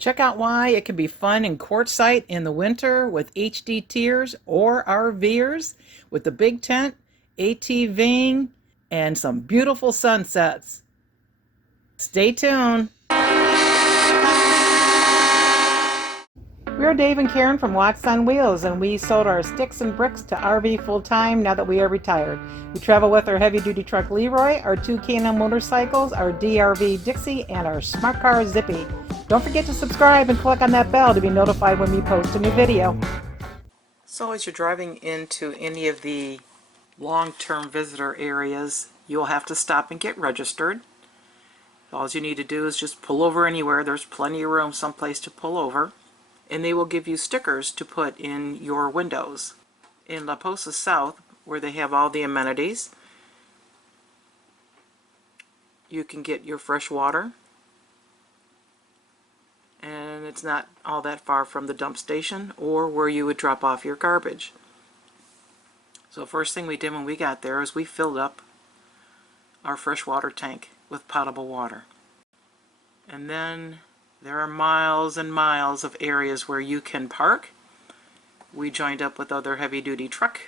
Check out why it can be fun in Quartzsite in the winter with HDTs or RVers with the big tent, ATVing, and some beautiful sunsets. Stay tuned. We're Dave and Karen from Watts on Wheels, and we sold our sticks and bricks to RV full-time now that we are retired. We travel with our heavy-duty truck Leroy, our 2 K&N motorcycles, our DRV Dixie, and our smart car Zippy. Don't forget to subscribe and click on that bell to be notified when we post a new video. So as you're driving into any of the long-term visitor areas, you'll have to stop and get registered. All you need to do is just pull over anywhere. There's plenty of room someplace to pull over. And they will give you stickers to put in your windows. In 𝗶𝗟𝘁𝗲𝗍𝗏𝗧𝗦, where they have all the amenities, you can get your fresh water, and it's not all that far from the dump station or where you would drop off your garbage. So first thing we did when we got there is we filled up our freshwater tank with potable water. And then there are miles and miles of areas where you can park. We joined up with other heavy-duty truck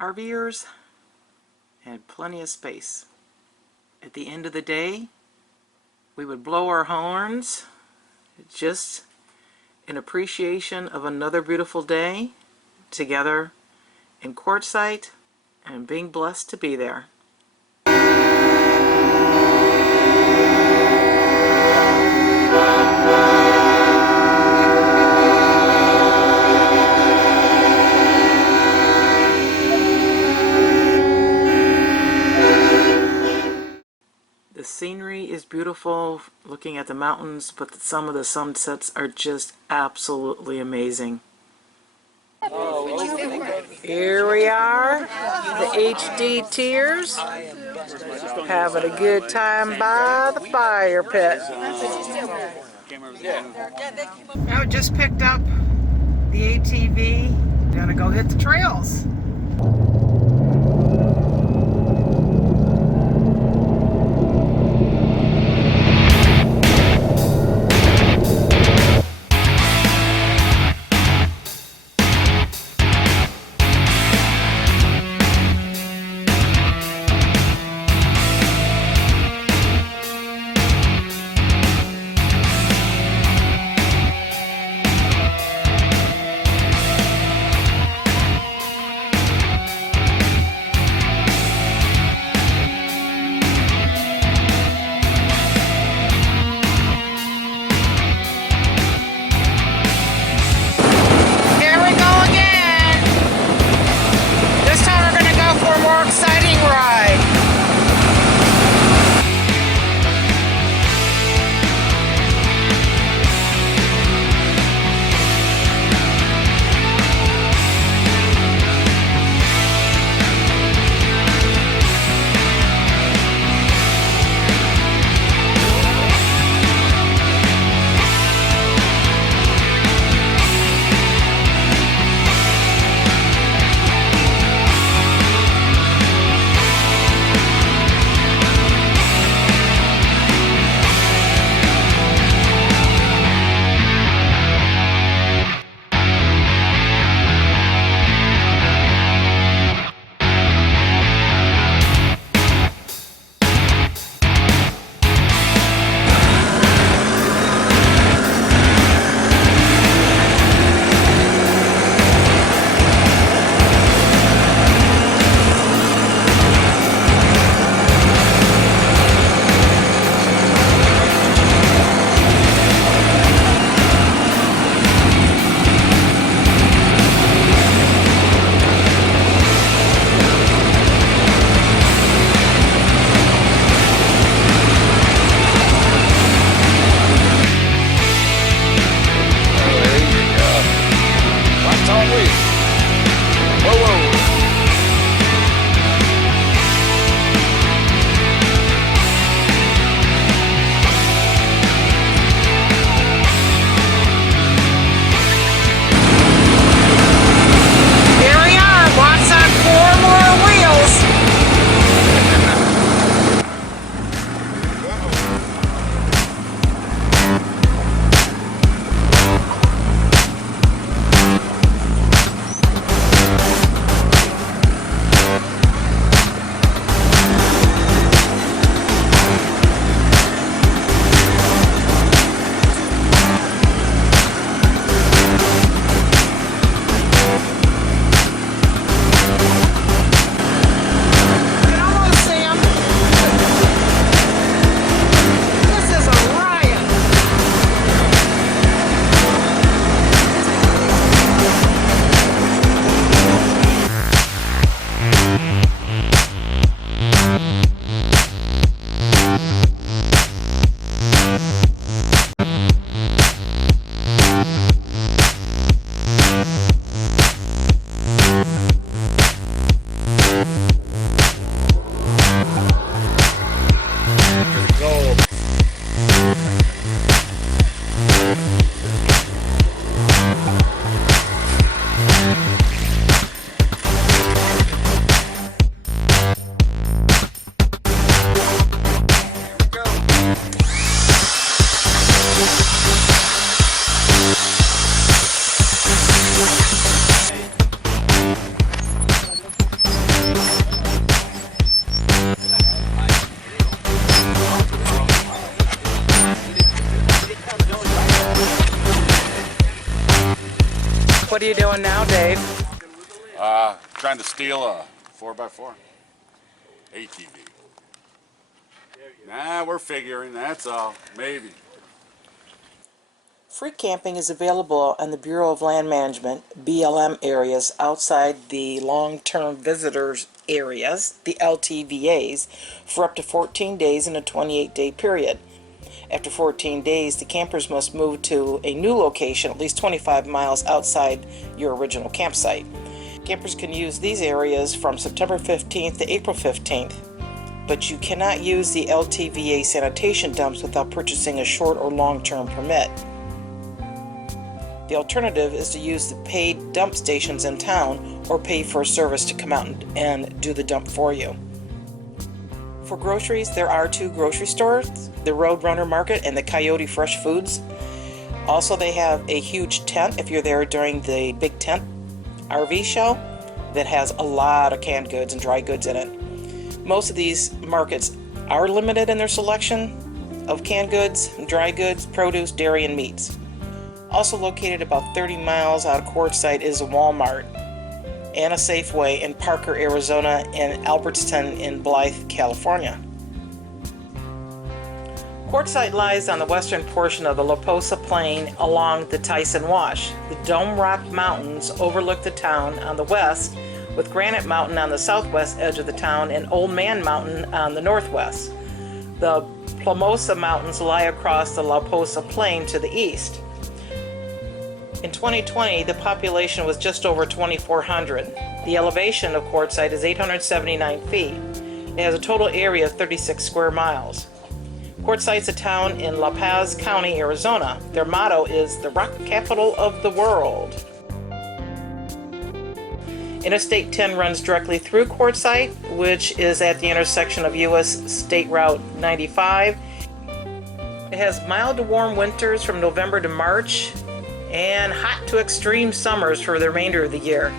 RVers, had plenty of space. At the end of the day, we would blow our horns just in appreciation of another beautiful day together in Quartzsite and being blessed to be there. The scenery is beautiful, looking at the mountains, but some of the sunsets are just absolutely amazing. Here we are, the HDTs, having a good time by the fire pit. Now just picked up the ATV, gonna go hit the trails. What are you doing now, Dave? Trying to steal a 4x4 ATV. Nah, we're figuring, that's all. Maybe. Free camping is available on the Bureau of Land Management, BLM areas outside the long-term visitors areas, the LTVAs, for up to 14 days in a 28-day period. After 14 days, the campers must move to a new location at least 25 miles outside your original campsite. Campers can use these areas from September 15th to April 15th, but you cannot use the LTVA sanitation dumps without purchasing a short or long-term permit. The alternative is to use the paid dump stations in town or pay for a service to come out and do the dump for you. For groceries, there are 2 grocery stores, the Roadrunner Market and the Coyote Fresh Foods. Also, they have a huge tent if you're there during the Big Tent RV show that has a lot of canned goods and dry goods in it. Most of these markets are limited in their selection of canned goods, dry goods, produce, dairy, and meats. Also located about 30 miles out of Quartzsite is a Walmart and a Safeway in Parker, Arizona, and Albertson in Blythe, California. Quartzsite lies on the western portion of the 𝗶𝗟𝗀𝗀𝗀𝗀𝗀 Plain along the Tyson Wash. The Dome Rock Mountains overlook the town on the west, with Granite Mountain on the southwest edge of the town and Old Man Mountain on the northwest. The 𝗶𝗟𝗀𝗀𝗀𝗀𝗀 Mountains lie across the 𝗶𝗟𝗀𝗀𝗀𝗀𝗀 Plain to the east. In 2020, the population was just over 2,400. The elevation of Quartzsite is 879 feet. It has a total area of 36 square miles. Quartzsite's a town in 𝗵𝗂 County, Arizona. Their motto is the rock capital of the world. Interstate 10 runs directly through Quartzsite, which is at the intersection of U.S. State Route 95. It has mild to warm winters from November to March, and hot to extreme summers for the remainder of the year.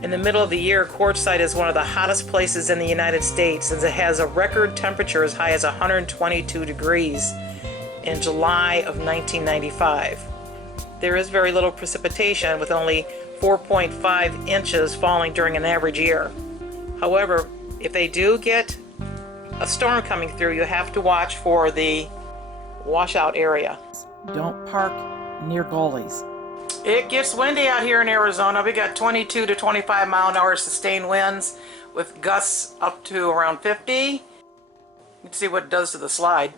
In the middle of the year, Quartzsite is one of the hottest places in the United States, as it has a record temperature as high as 122 degrees in July of 1995. There is very little precipitation, with only 4.5 inches falling during an average year. However, if they do get a storm coming through, you have to watch for the washout area. Don't park near gullies. It gets windy out here in Arizona. We got 22 to 25 mile an hour sustained winds with gusts up to around 50. You can see what it does to the slide.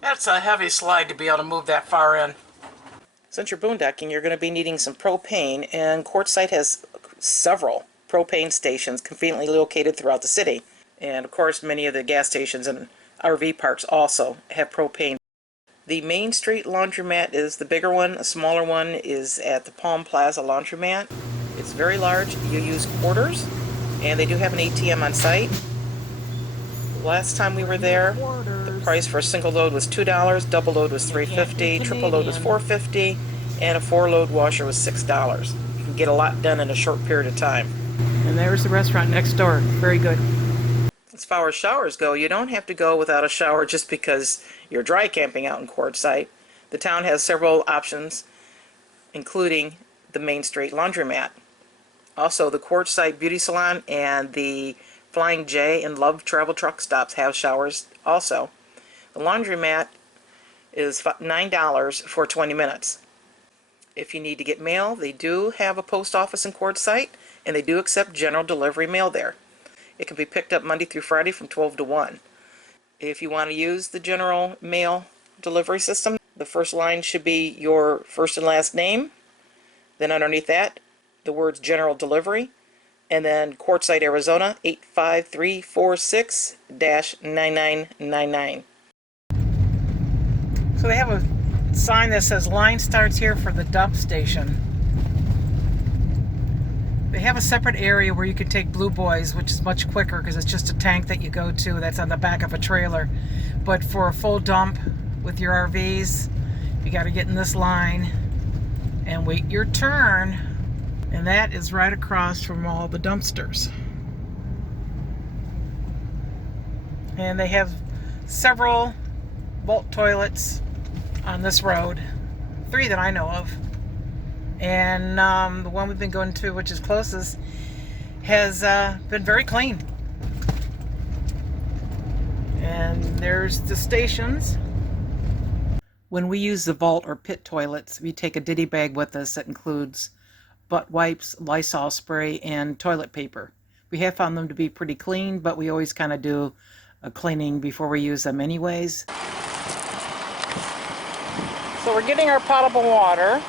That's a heavy slide to be able to move that far in. Since you're boondocking, you're going to be needing some propane, and Quartzsite has several propane stations conveniently located throughout the city. And of course, many of the gas stations and RV parks also have propane. The Main Street Laundromat is the bigger one. A smaller one is at the Palm Plaza Laundromat. It's very large. You use quarters, and they do have an ATM on site. Last time we were there, the price for a single load was $2, double load was $3.50, triple load was $4.50, and a 4-load washer was $6. You can get a lot done in a short period of time. And there's the restaurant next door. Very good. As far as showers go, you don't have to go without a shower just because you're dry camping out in Quartzsite. The town has several options, including the Main Street Laundromat. Also, the Quartzsite Beauty Salon and the Flying J and Love Travel Truck Stops have showers also. The laundromat is $9 for 20 minutes. If you need to get mail, they do have a post office in Quartzsite, and they do accept general delivery mail there. It can be picked up Monday through Friday from 12 to 1. If you want to use the general mail delivery system, the first line should be your first and last name, then underneath that, the words general delivery, and then Quartzsite, Arizona, 85346-9999. So they have a sign that says line starts here for the dump station. They have a separate area where you can take Blue Boys, which is much quicker because it's just a tank that you go to that's on the back of a trailer. But for a full dump with your RVs, you got to get in this line and wait your turn. And that is right across from all the dumpsters. And they have several vault toilets on this road, 3 that I know of. And the one we've been going to, which is closest, has been very clean. And there's the stations. When we use the vault or pit toilets, we take a ditty bag with us that includes butt wipes, Lysol spray, and toilet paper. We have found them to be pretty clean, but we always kind of do a cleaning before we use them anyways. So we're getting our potable water.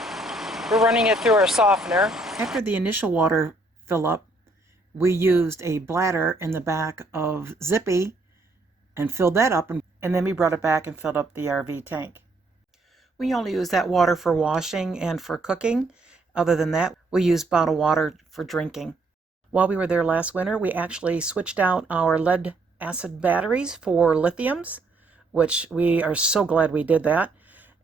We're running it through our softener. After the initial water fill up, we used a bladder in the back of Zippy and filled that up, and then we brought it back and filled up the RV tank. We only use that water for washing and for cooking. Other than that, we use bottled water for drinking. While we were there last winter, we actually switched out our lead acid batteries for lithiums, which we are so glad we did that.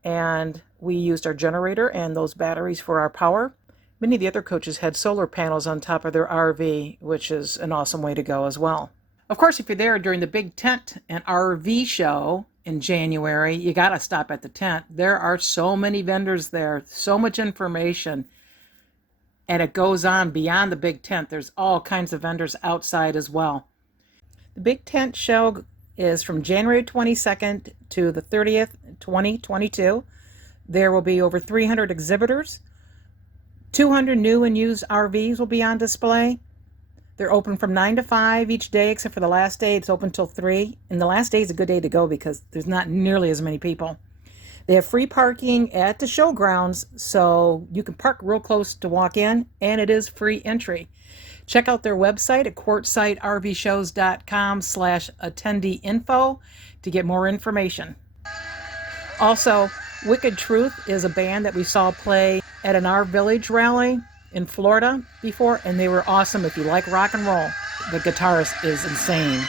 And we used our generator and those batteries for our power. Many of the other coaches had solar panels on top of their RV, which is an awesome way to go as well. Of course, if you're there during the big tent and RV show in January, you got to stop at the tent. There are so many vendors there, so much information, and it goes on beyond the big tent. There's all kinds of vendors outside as well. The big tent show is from January 22nd to the 30th, 2022. There will be over 300 exhibitors. 200 new and used RVs will be on display. They're open from 9 to 5 each day, except for the last day. It's open till 3. And the last day is a good day to go because there's not nearly as many people. They have free parking at the showgrounds, so you can park real close to walk in, and it is free entry. Check out their website at quartzsitervshows.com/attendee-info to get more information. Also, Wicked Truth is a band that we saw play at an Our Village rally in Florida before, and they were awesome. If you like rock and roll, the guitarist is insane.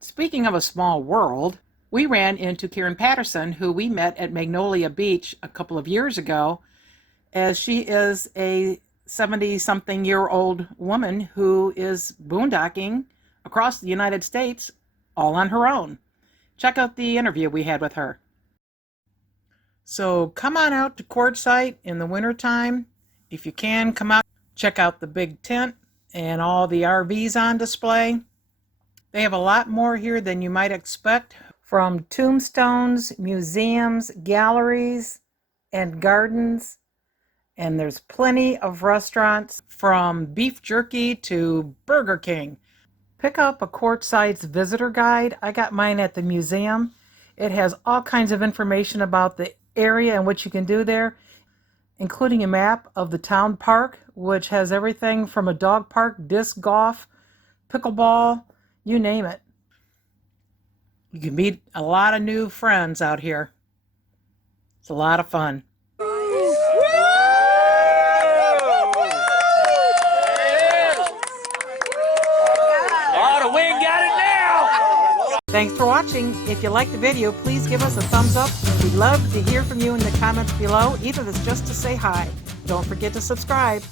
Speaking of a small world, we ran into Karen Patterson, who we met at Magnolia Beach a couple of years ago, as she is a 70-something-year-old woman who is boondocking across the United States all on her own. Check out the interview we had with her. So come on out to Quartzsite in the wintertime. If you can, come out, check out the big tent and all the RVs on display. They have a lot more here than you might expect, from tombstones, museums, galleries, and gardens. And there's plenty of restaurants, from beef jerky to Burger King. Pick up a Quartzsite's visitor guide. I got mine at the museum. It has all kinds of information about the area and what you can do there, including a map of the town park, which has everything from a dog park, disc golf, pickleball, you name it. You can meet a lot of new friends out here. It's a lot of fun. Thanks for watching. If you liked the video, please give us a thumbs up. We'd love to hear from you in the comments below, even if it's just to say hi. Don't forget to subscribe.